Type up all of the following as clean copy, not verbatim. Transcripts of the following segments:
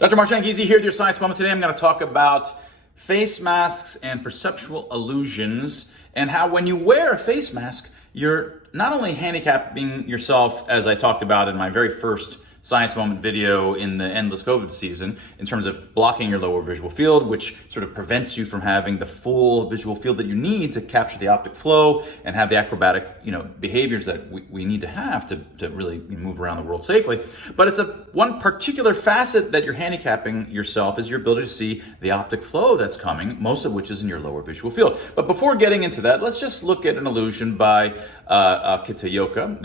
Dr. Martin Giese here with your Science Moment. Today I'm going to talk about face masks and perceptual illusions and how when you wear a face mask, you're not only handicapping yourself, as I talked about in my very first Science Moment video in the endless COVID season, in terms of blocking your lower visual field, which sort of prevents you from having the full visual field that you need to capture the optic flow and have the acrobatic, behaviors that we need to have to really move around the world safely. But it's one particular facet that you're handicapping yourself is your ability to see the optic flow that's coming, most of which is in your lower visual field. But before getting into that, let's just look at an illusion by Kitaoka.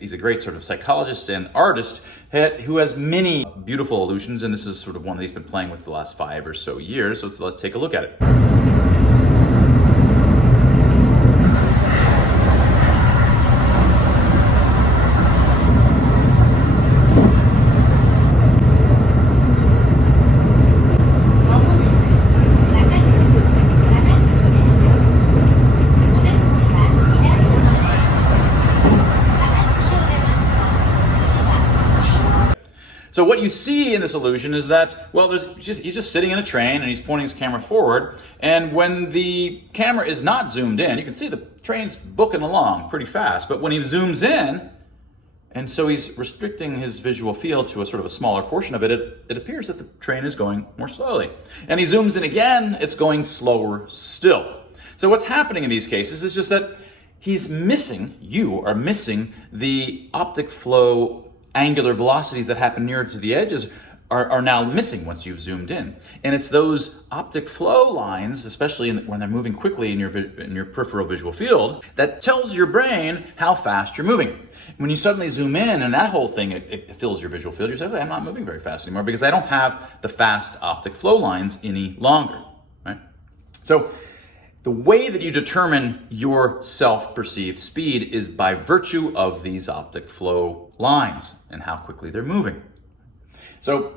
He's a great sort of psychologist and artist who has many beautiful illusions, and this is sort of one that he's been playing with the last 5 or so years. So let's take a look at it. So what you see in this illusion is that, well, he's just sitting in a train and he's pointing his camera forward. And when the camera is not zoomed in, you can see the train's booking along pretty fast. But when he zooms in, and so he's restricting his visual field to a sort of a smaller portion of it, it appears that the train is going more slowly. And he zooms in again, it's going slower still. So what's happening in these cases is just that you are missing the optic flow angular velocities that happen nearer to the edges are now missing once you've zoomed in. And it's those optic flow lines, especially when they're moving quickly in your peripheral visual field, that tells your brain how fast you're moving. When you suddenly zoom in and that whole thing, it fills your visual field, you say, okay, I'm not moving very fast anymore because I don't have the fast optic flow lines any longer, right? So the way that you determine your self-perceived speed is by virtue of these optic flow lines and how quickly they're moving. So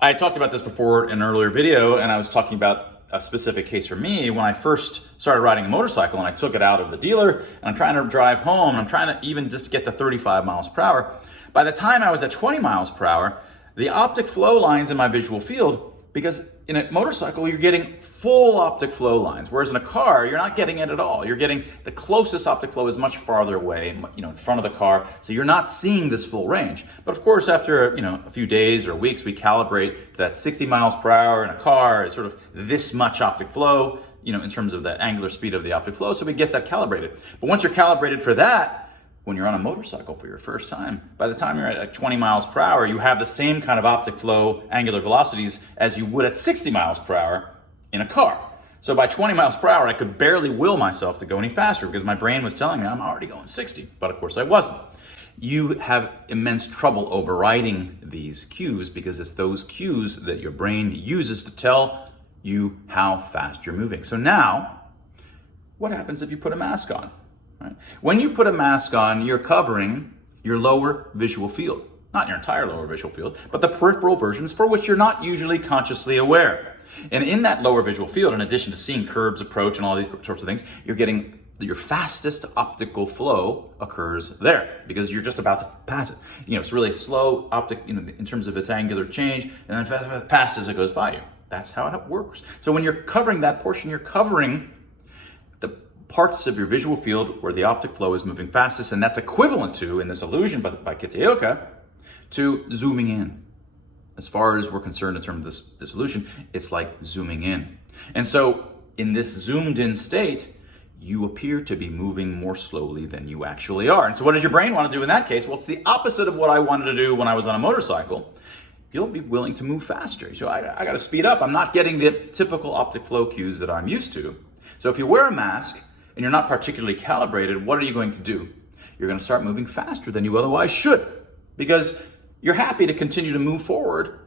I talked about this before in an earlier video, and I was talking about a specific case for me when I first started riding a motorcycle and I took it out of the dealer and I'm trying to drive home and I'm trying to even just get to 35 miles per hour. By the time I was at 20 miles per hour, the optic flow lines in my visual field, because in a motorcycle, you're getting full optic flow lines, whereas in a car, you're not getting it at all. You're getting the closest optic flow is much farther away, in front of the car, so you're not seeing this full range. But of course, after a few days or weeks, we calibrate that 60 miles per hour in a car is sort of this much optic flow, in terms of the angular speed of the optic flow, so we get that calibrated. But once you're calibrated for that, when you're on a motorcycle for your first time, by the time you're at like 20 miles per hour, you have the same kind of optic flow angular velocities as you would at 60 miles per hour in a car. So by 20 miles per hour, I could barely will myself to go any faster because my brain was telling me I'm already going 60, but of course I wasn't. You have immense trouble overriding these cues because it's those cues that your brain uses to tell you how fast you're moving. So now, what happens if you put a mask on? Right? When you put a mask on, you're covering your lower visual field. Not your entire lower visual field, but the peripheral versions for which you're not usually consciously aware. And in that lower visual field, in addition to seeing curbs approach and all these sorts of things, you're getting your fastest optical flow occurs there because you're just about to pass it. It's really slow optic, in terms of its angular change, and then fast as it goes by you. That's how it works. So when you're covering that portion, you're covering parts of your visual field where the optic flow is moving fastest, and that's equivalent to, in this illusion by Kitaoka, to zooming in. As far as we're concerned in terms of this illusion, it's like zooming in. And so in this zoomed in state, you appear to be moving more slowly than you actually are. And so what does your brain want to do in that case? Well, it's the opposite of what I wanted to do when I was on a motorcycle. You'll be willing to move faster. So I got to speed up. I'm not getting the typical optic flow cues that I'm used to. So if you wear a mask, and you're not particularly calibrated, what are you going to do? You're going to start moving faster than you otherwise should because you're happy to continue to move forward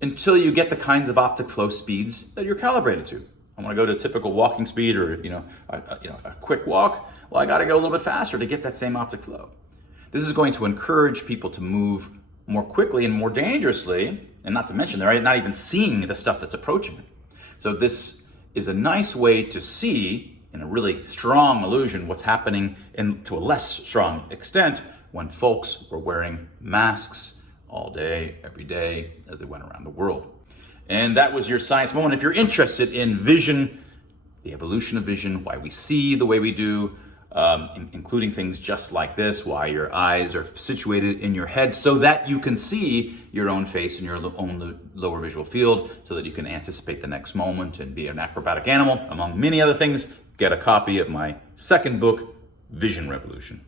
until you get the kinds of optic flow speeds that you're calibrated to. I want to go to typical walking speed or a quick walk. Well, I got to go a little bit faster to get that same optic flow. This is going to encourage people to move more quickly and more dangerously, and not to mention they're not even seeing the stuff that's approaching them. So this is a nice way to see in a really strong illusion what's happening to a less strong extent when folks were wearing masks all day, every day, as they went around the world. And that was your science moment. If you're interested in vision, the evolution of vision, why we see the way we do, including things just like this, why your eyes are situated in your head so that you can see your own face in your own lower visual field, so that you can anticipate the next moment and be an acrobatic animal, among many other things, get a copy of my second book, Vision Revolution.